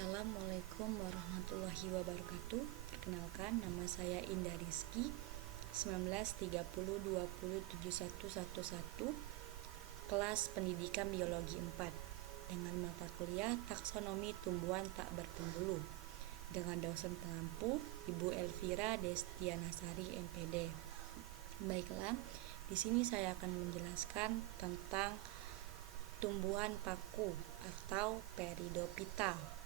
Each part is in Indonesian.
Assalamualaikum warahmatullahi wabarakatuh. Perkenalkan, nama saya Indah Rizky, 1930 20 71 11, kelas Pendidikan Biologi 4, dengan mata kuliah Taksonomi Tumbuhan Tak Berpembulu, dengan dosen pengampu Ibu Elvira Destianasari MPD. Baiklah, di sini saya akan menjelaskan tentang tumbuhan paku atau Peridophyta.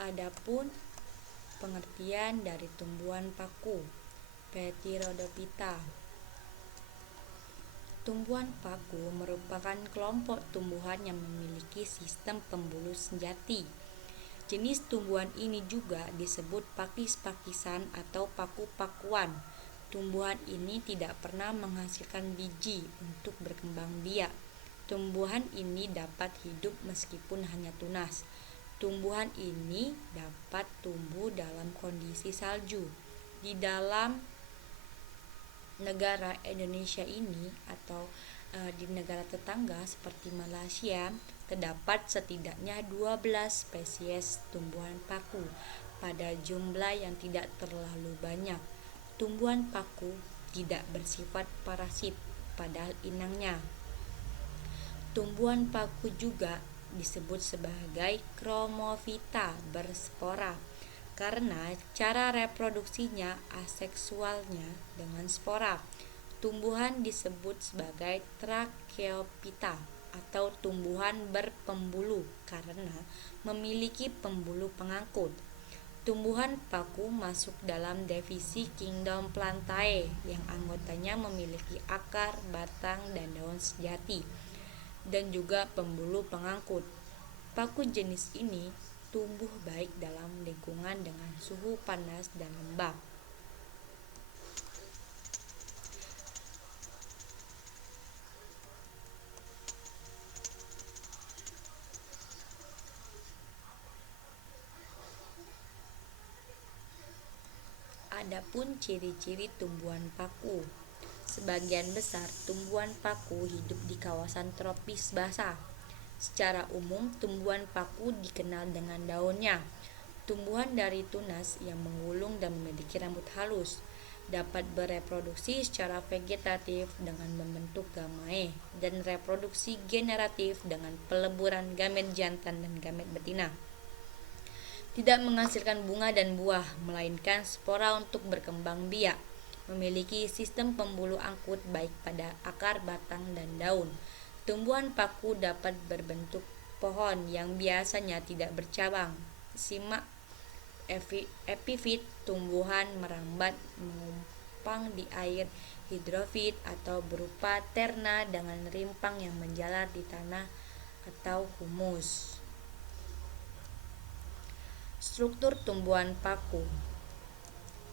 Adapun pengertian dari tumbuhan paku Peridophyta. Tumbuhan paku merupakan kelompok tumbuhan yang memiliki sistem pembuluh sejati. Jenis tumbuhan ini juga disebut pakis-pakisan atau paku-pakuan. Tumbuhan ini tidak pernah menghasilkan biji untuk berkembang biak. Tumbuhan ini dapat hidup meskipun hanya tunas. Tumbuhan ini dapat tumbuh dalam kondisi salju. Di dalam negara Indonesia ini atau di negara tetangga seperti Malaysia, terdapat setidaknya 12 spesies tumbuhan paku pada jumlah yang tidak terlalu banyak. Tumbuhan paku tidak bersifat parasit pada inangnya. Tumbuhan paku juga disebut sebagai Chromophyta berspora karena cara reproduksinya aseksualnya dengan spora. Tumbuhan disebut sebagai Tracheophyta atau tumbuhan berpembulu karena memiliki pembuluh pengangkut. Tumbuhan paku masuk dalam divisi kingdom Plantae yang anggotanya memiliki akar, batang, dan daun sejati, dan juga pembuluh pengangkut. Paku jenis ini tumbuh baik dalam lingkungan dengan suhu panas dan lembab. Adapun ciri-ciri tumbuhan paku. Sebagian besar tumbuhan paku hidup di kawasan tropis basah. Secara umum, tumbuhan paku dikenal dengan daunnya. Tumbuhan dari tunas yang menggulung dan memiliki rambut halus, dapat bereproduksi secara vegetatif dengan membentuk gamae dan reproduksi generatif dengan peleburan gamet jantan dan gamet betina. Tidak menghasilkan bunga dan buah, melainkan spora untuk berkembang biak. Memiliki sistem pembuluh angkut baik pada akar, batang, dan daun. Tumbuhan paku dapat berbentuk pohon yang biasanya tidak bercabang. Simak epifit, tumbuhan merambat mengumpang di air, hidrofit atau berupa terna dengan rimpang yang menjalar di tanah atau humus. Struktur tumbuhan paku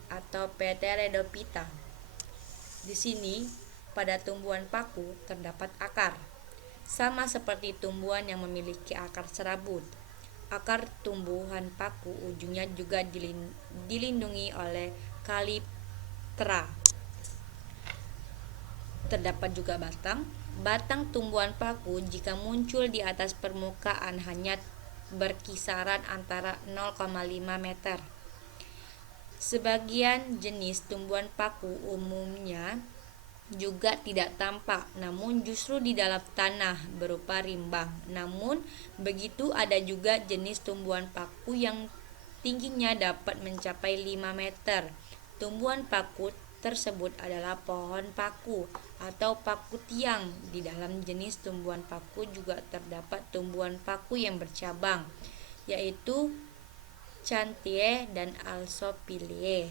atau Pteridophyta. Di sini pada tumbuhan paku terdapat akar. Sama seperti tumbuhan yang memiliki akar serabut, akar tumbuhan paku ujungnya juga dilindungi oleh kaliptra. Terdapat juga batang. Batang tumbuhan paku jika muncul di atas permukaan hanya berkisaran antara 0,5 meter. Sebagian jenis tumbuhan paku umumnya juga tidak tampak, namun justru di dalam tanah berupa rimbang. Namun begitu ada juga jenis tumbuhan paku yang tingginya dapat mencapai 5 meter. Tumbuhan paku tersebut adalah pohon paku atau paku tiang. Di dalam jenis tumbuhan paku juga terdapat tumbuhan paku yang bercabang, yaitu Canthie dan Asophylla.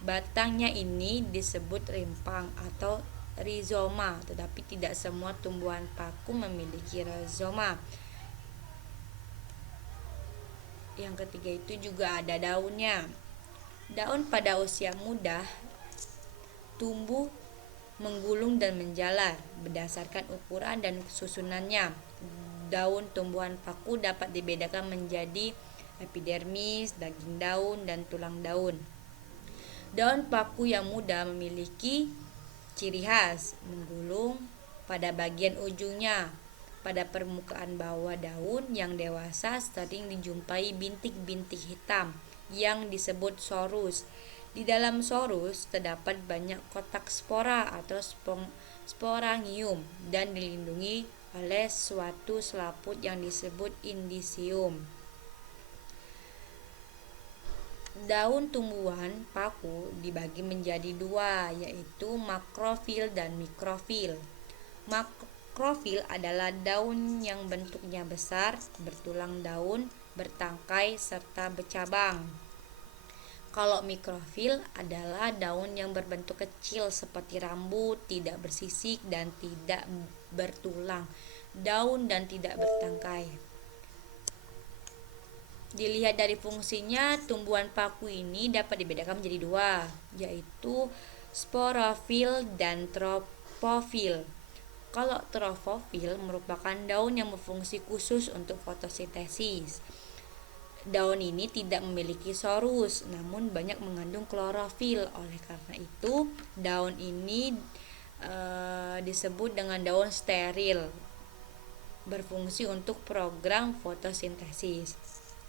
Batangnya ini disebut rimpang atau rizoma, tetapi tidak semua tumbuhan paku memiliki rizoma. Yang ketiga itu juga ada daunnya. Daun pada usia muda tumbuh menggulung dan menjalar berdasarkan ukuran dan susunannya. Daun tumbuhan paku dapat dibedakan menjadi epidermis, daging daun, dan tulang daun. Daun paku yang muda memiliki Ciri khas menggulung pada bagian ujungnya. Pada permukaan bawah daun yang dewasa sering dijumpai bintik-bintik hitam yang disebut sorus. Di dalam sorus terdapat banyak kotak spora atau sporangium dan dilindungi oleh suatu selaput yang disebut indisium. Daun tumbuhan paku dibagi menjadi dua, yaitu makrofil dan mikrofil. Makrofil adalah daun yang bentuknya besar, bertulang daun, bertangkai, serta bercabang. Kalau mikrofil adalah daun yang berbentuk kecil seperti rambut, tidak bersisik dan tidak bertulang daun dan tidak bertangkai. Dilihat dari fungsinya, tumbuhan paku ini dapat dibedakan menjadi dua, yaitu sporofil dan tropofil. Kalau tropofil merupakan daun yang berfungsi khusus untuk fotosintesis. Daun ini tidak memiliki sorus, namun banyak mengandung klorofil. Oleh karena itu, daun ini disebut dengan daun steril, berfungsi untuk program fotosintesis.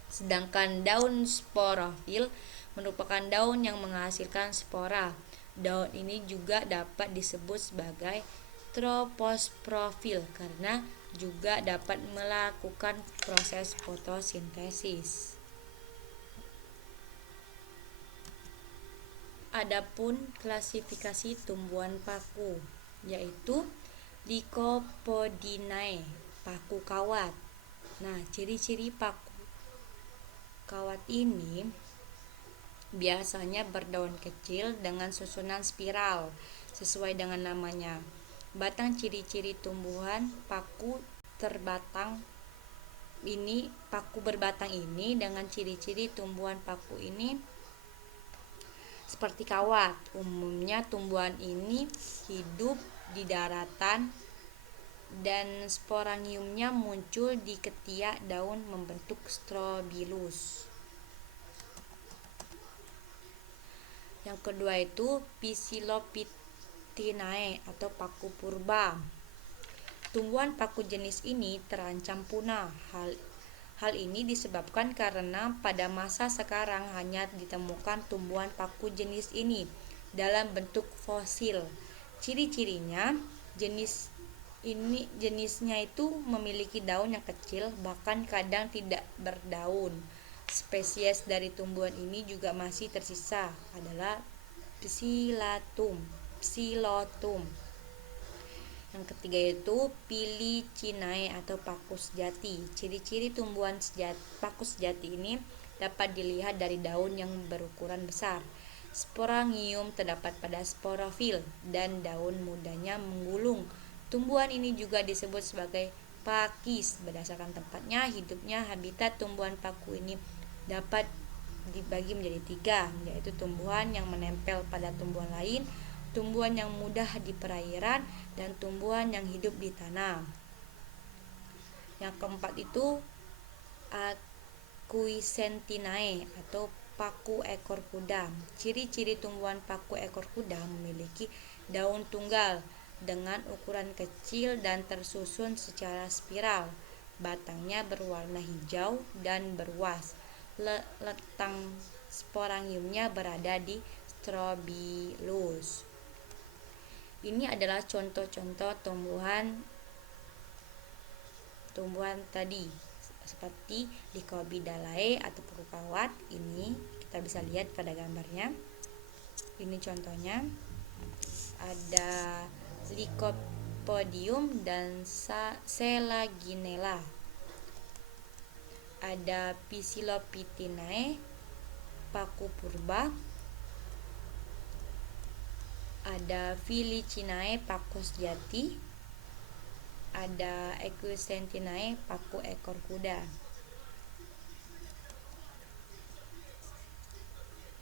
Sedangkan daun sporofil merupakan daun yang menghasilkan spora. Daun ini juga dapat disebut sebagai troposporofil karena juga dapat melakukan proses fotosintesis. Adapun klasifikasi tumbuhan paku, yaitu Lycopodinae, paku kawat. Nah, ciri-ciri paku kawat ini biasanya berdaun kecil dengan susunan spiral sesuai dengan namanya. Batang ciri-ciri tumbuhan paku berbatang ini dengan ciri-ciri tumbuhan paku ini seperti kawat. Umumnya tumbuhan ini hidup di daratan dan sporangiumnya muncul di ketiak daun membentuk strobilus. Yang kedua itu Psilopitinae atau paku purba. Tumbuhan paku jenis ini terancam punah. Hal ini disebabkan karena pada masa sekarang hanya ditemukan tumbuhan paku jenis ini dalam bentuk fosil. Ciri-cirinya, jenisnya itu memiliki daun yang kecil, bahkan kadang tidak berdaun. Spesies dari tumbuhan ini juga masih tersisa adalah Psilotum. Yang ketiga itu Pilicinae atau paku sejati. Ciri-ciri tumbuhan paku sejati ini dapat dilihat dari daun yang berukuran besar. Sporangium terdapat pada sporofil dan daun mudanya menggulung. Tumbuhan ini juga disebut sebagai pakis berdasarkan tempatnya hidupnya. Habitat tumbuhan paku ini dapat dibagi menjadi tiga, yaitu tumbuhan yang menempel pada tumbuhan lain, tumbuhan yang mudah di perairan, dan tumbuhan yang hidup di tanah. Yang keempat itu Aquiescentinae atau paku ekor kuda. Ciri-ciri tumbuhan paku ekor kuda memiliki daun tunggal dengan ukuran kecil dan tersusun secara spiral. Batangnya berwarna hijau dan beruas. Letang sporangiumnya berada di strobilus. Ini adalah contoh-contoh tumbuhan tadi seperti Lycopodidae atau paku kawat. Ini kita bisa lihat pada gambarnya. Ini contohnya. Ada Lycopodium dan Selaginella. Ada Psilopitinae, paku purba. Ada Filicinae, paku sejati. Ada Aquiescentinae, paku ekor kuda.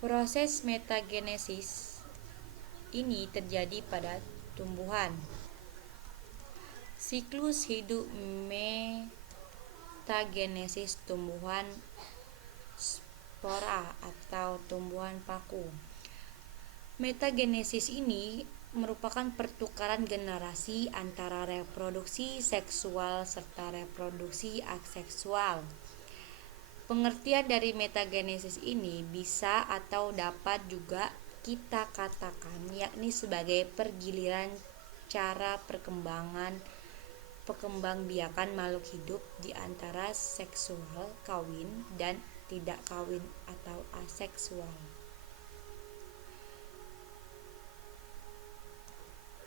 Proses metagenesis ini terjadi pada tumbuhan. Siklus hidup metagenesis tumbuhan spora atau tumbuhan paku. Metagenesis ini merupakan pertukaran generasi antara reproduksi seksual serta reproduksi aseksual. Pengertian dari metagenesis ini bisa atau dapat juga kita katakan yakni sebagai pergiliran cara perkembangbiakan makhluk hidup di antara seksual kawin dan tidak kawin atau aseksual.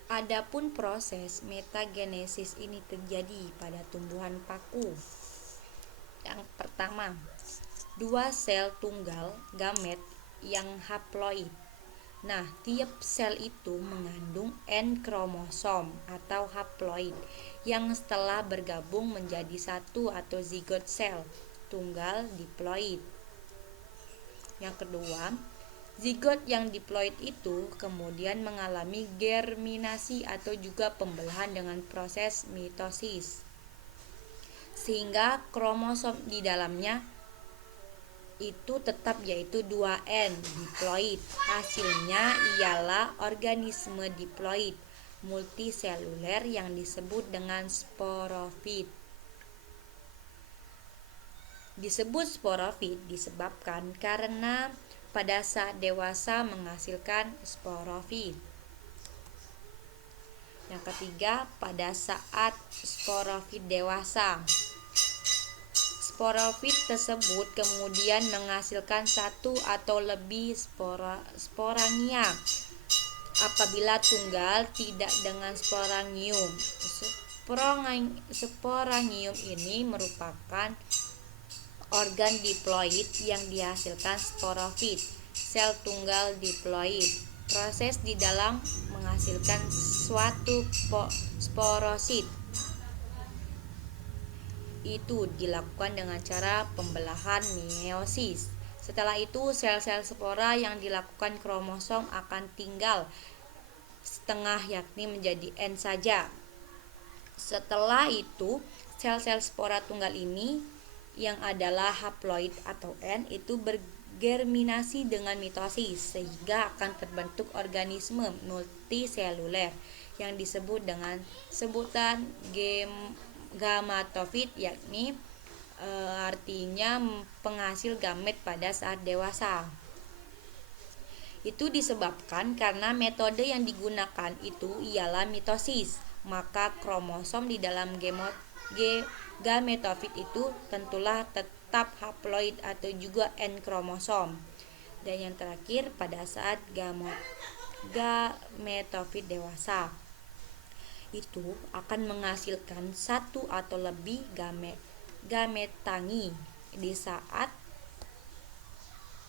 Adapun proses metagenesis ini terjadi pada tumbuhan paku. Yang pertama, dua sel tunggal gamet yang haploid. Nah, tiap sel itu mengandung N kromosom atau haploid yang setelah bergabung menjadi satu atau zigot sel tunggal diploid. Yang kedua, zigot yang diploid itu kemudian mengalami germinasi atau juga pembelahan dengan proses mitosis, sehingga kromosom di dalamnya itu tetap yaitu 2N diploid. Hasilnya ialah organisme diploid multiseluler yang disebut dengan sporofit. Disebut sporofit disebabkan karena pada saat dewasa menghasilkan sporofit. Yang ketiga, pada saat sporofit dewasa, sporofit tersebut kemudian menghasilkan satu atau lebih sporangia apabila tunggal tidak dengan sporangium. Sporangium ini merupakan organ diploid yang dihasilkan sporofit, sel tunggal diploid. Proses di dalam menghasilkan suatu sporosit itu dilakukan dengan cara pembelahan meiosis. Setelah itu, sel-sel spora yang dilakukan kromosom akan tinggal setengah yakni menjadi N saja. Setelah itu, sel-sel spora tunggal ini yang adalah haploid atau N itu bergerminasi dengan mitosis sehingga akan terbentuk organisme multiseluler yang disebut dengan sebutan gametofit, yakni artinya penghasil gamet pada saat dewasa. Itu disebabkan karena metode yang digunakan itu ialah mitosis, maka kromosom di dalam gametofit itu tentulah tetap haploid atau juga N kromosom. Dan yang terakhir, pada saat gametofit dewasa itu akan menghasilkan satu atau lebih gametangi. Di saat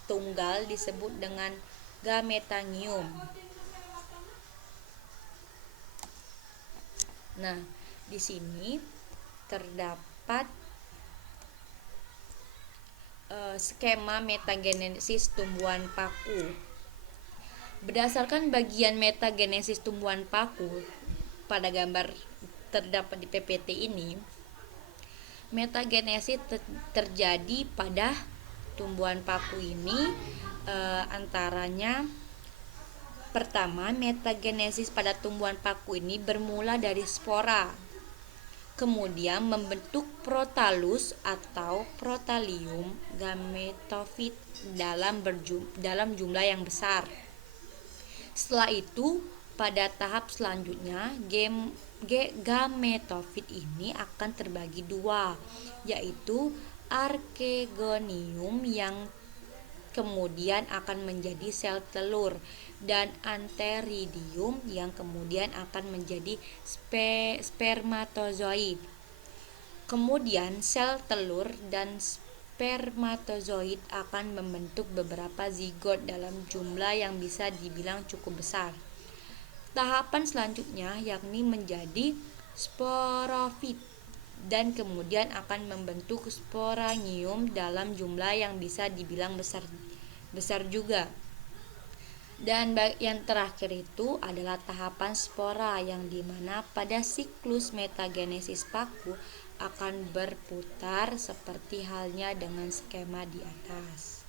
tunggal disebut dengan gametangium. Nah, di sini terdapat skema metagenesis tumbuhan paku. Berdasarkan bagian metagenesis tumbuhan paku pada gambar terdapat di PPT ini, metagenesis terjadi pada tumbuhan paku ini antaranya pertama, metagenesis pada tumbuhan paku ini bermula dari spora, kemudian membentuk protalus atau protalium gametofit dalam jumlah yang besar. Setelah itu, pada tahap selanjutnya gametofit ini akan terbagi dua, yaitu archegonium yang kemudian akan menjadi sel telur dan antheridium yang kemudian akan menjadi spermatozoid. Kemudian sel telur dan spermatozoid akan membentuk beberapa zigot dalam jumlah yang bisa dibilang cukup besar. Tahapan selanjutnya yakni menjadi sporofit dan kemudian akan membentuk sporangium dalam jumlah yang bisa dibilang besar juga. Dan yang terakhir itu adalah tahapan spora yang dimana pada siklus metagenesis paku akan berputar seperti halnya dengan skema di atas.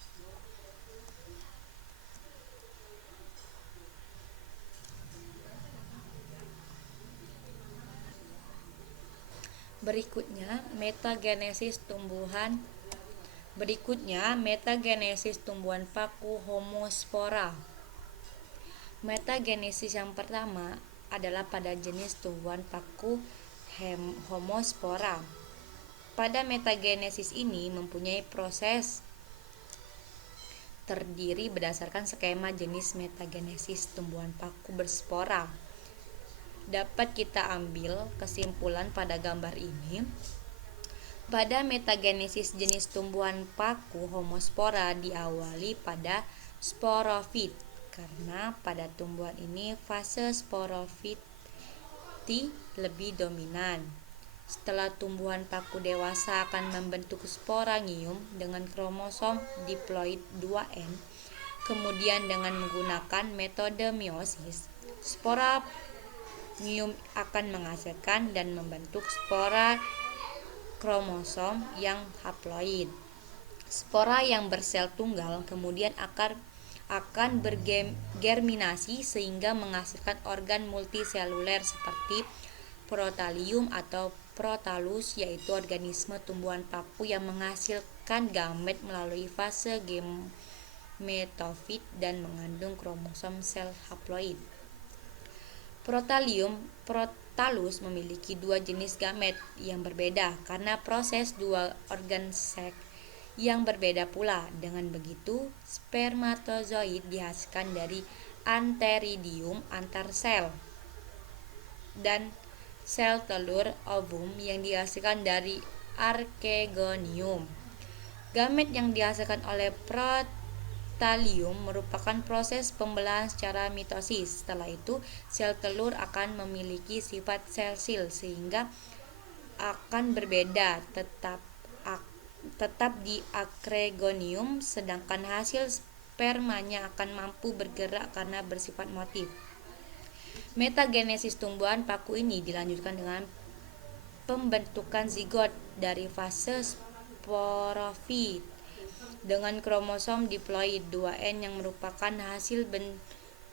Berikutnya, metagenesis tumbuhan paku homospora. Metagenesis yang pertama adalah pada jenis tumbuhan paku homospora. Pada metagenesis ini mempunyai proses terdiri berdasarkan skema jenis metagenesis tumbuhan paku berspora. Dapat kita ambil kesimpulan pada gambar ini. Pada metagenesis jenis tumbuhan paku homospora diawali pada sporofit, karena pada tumbuhan ini fase sporofit lebih dominan. Setelah tumbuhan paku dewasa akan membentuk sporangium dengan kromosom diploid 2N. Kemudian dengan menggunakan metode meiosis, sporangium akan menghasilkan dan membentuk spora kromosom yang haploid. Spora yang bersel tunggal kemudian akan bergerminasi sehingga menghasilkan organ multiseluler seperti protalium atau protalus, yaitu organisme tumbuhan paku yang menghasilkan gamet melalui fase gametofit dan mengandung kromosom sel haploid. Protalus memiliki dua jenis gamet yang berbeda karena proses dua organ seks yang berbeda pula. Dengan begitu, spermatozoid dihasilkan dari anteridium antar sel dan sel telur ovum yang dihasilkan dari archegonium. Gamet yang dihasilkan oleh protalium merupakan proses pembelahan secara mitosis. Setelah itu, sel telur akan memiliki sifat selsil sehingga akan berbeda tetap di archegonium, sedangkan hasil spermanya akan mampu bergerak karena bersifat motif. Metagenesis tumbuhan paku ini dilanjutkan dengan pembentukan zigot dari fase sporofit dengan kromosom diploid 2N yang merupakan hasil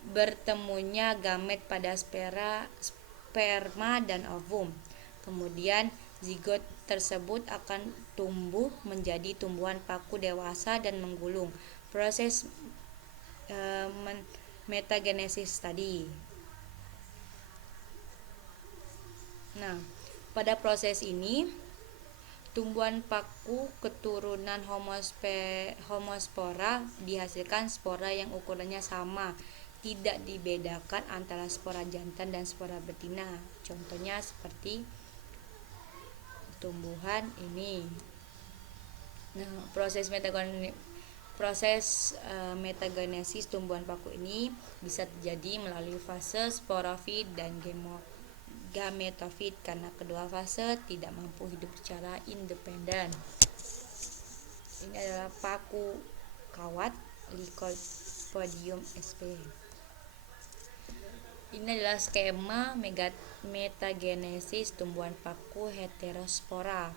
bertemunya gamet pada sperma dan ovum. Kemudian zigot tersebut akan tumbuh menjadi tumbuhan paku dewasa dan menggulung. Proses metagenesis tadi. Nah, pada proses ini tumbuhan paku keturunan homospora dihasilkan spora yang ukurannya sama, tidak dibedakan antara spora jantan dan spora betina. Contohnya seperti tumbuhan ini. Nah, proses metagenesis tumbuhan paku ini bisa terjadi melalui fase sporofit dan gametofit karena kedua fase tidak mampu hidup secara independen. Ini adalah paku kawat Lycopodium sp. Ini adalah skema metagenesis tumbuhan paku heterospora.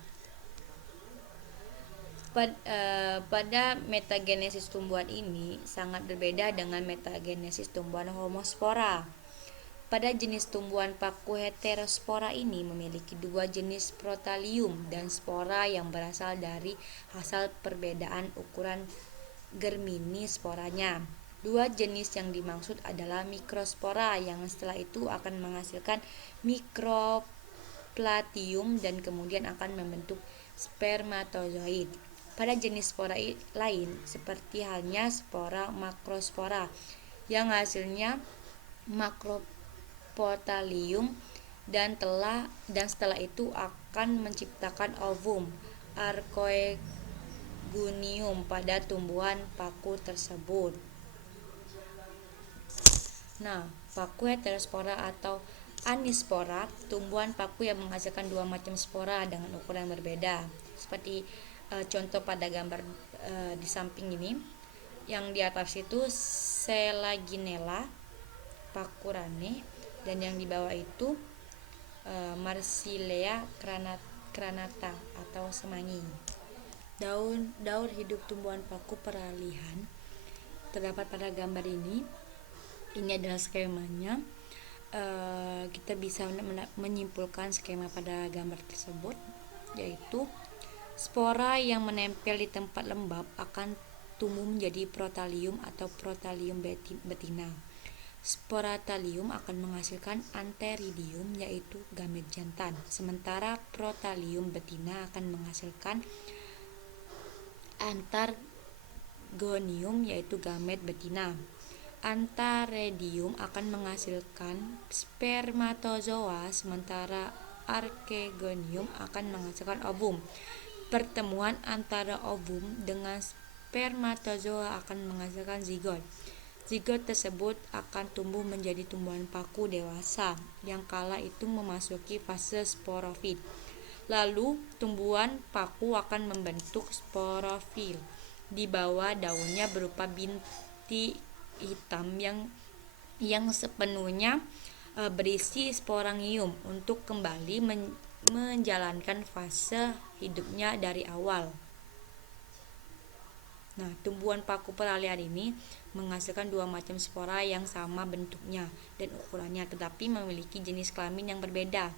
Pada metagenesis tumbuhan ini sangat berbeda dengan metagenesis tumbuhan homospora. Pada jenis tumbuhan paku heterospora ini memiliki dua jenis protalium dan spora yang berasal dari hasil perbedaan ukuran germini sporanya. Dua jenis yang dimaksud adalah mikrospora yang setelah itu akan menghasilkan mikroplatium dan kemudian akan membentuk spermatozoid. Pada jenis spora lain, seperti halnya spora makrospora yang hasilnya makropotalium dan setelah itu akan menciptakan ovum archegonium pada tumbuhan paku tersebut. Nah, paku heterospora atau anispora, tumbuhan paku yang menghasilkan dua macam spora dengan ukuran yang berbeda. Seperti contoh pada gambar di samping ini, yang di atas itu Selaginella pakurane dan yang di bawah itu Marsilea cranata atau semanggi. Daur hidup tumbuhan paku peralihan terdapat pada gambar ini. Ini adalah skemanya. kita bisa menyimpulkan skema pada gambar tersebut, yaitu spora yang menempel di tempat lembab akan tumbuh menjadi protalium atau protalium betina. Sporatalium akan menghasilkan antheridium yaitu gamet jantan, sementara protalium betina akan menghasilkan antargonium yaitu gamet betina. Antheridium akan menghasilkan spermatozoa, sementara archegonium akan menghasilkan ovum. Pertemuan antara ovum dengan spermatozoa akan menghasilkan zigot. Zigot tersebut akan tumbuh menjadi tumbuhan paku dewasa yang kala itu memasuki fase sporofit. Lalu tumbuhan paku akan membentuk sporofil. Di bawah daunnya berupa bintik hitam yang sepenuhnya berisi sporangium untuk kembali menjalankan fase hidupnya dari awal. Nah, tumbuhan paku peralihan ini menghasilkan dua macam spora yang sama bentuknya dan ukurannya, tetapi memiliki jenis kelamin yang berbeda.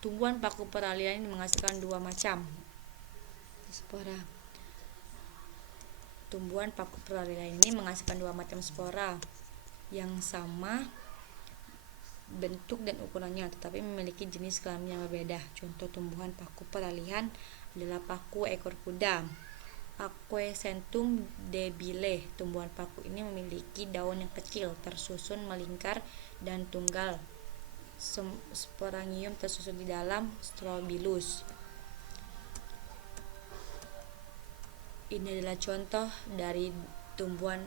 Tumbuhan paku peralihan ini menghasilkan dua macam spora. Tumbuhan paku peralihan ini menghasilkan dua macam spora yang sama bentuk dan ukurannya, tetapi memiliki jenis kelamin yang berbeda. Contoh tumbuhan paku peralihan adalah paku ekor kuda, Aquecentum debile. Tumbuhan paku ini memiliki daun yang kecil, tersusun melingkar dan tunggal. Sporangium tersusun di dalam strobilus. Ini adalah contoh dari tumbuhan.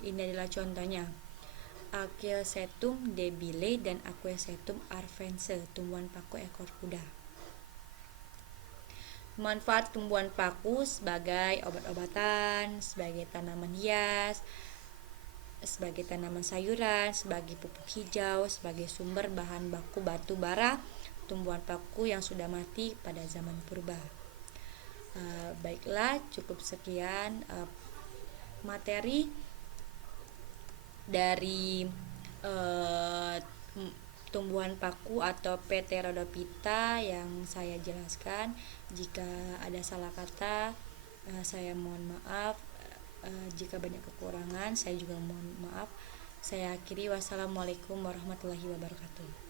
Ini adalah contohnya. Aquecentum debile dan Aquecentum arvense, tumbuhan paku ekor kuda. Manfaat tumbuhan paku sebagai obat-obatan, sebagai tanaman hias, sebagai tanaman sayuran, sebagai pupuk hijau, sebagai sumber bahan baku batu bara, tumbuhan paku yang sudah mati pada zaman purba. Baiklah, cukup sekian materi dari tumbuhan paku atau Pteridophyta yang saya jelaskan. Jika ada salah kata, saya mohon maaf. Jika banyak kekurangan, saya juga mohon maaf. Saya akhiri, wassalamualaikum warahmatullahi wabarakatuh.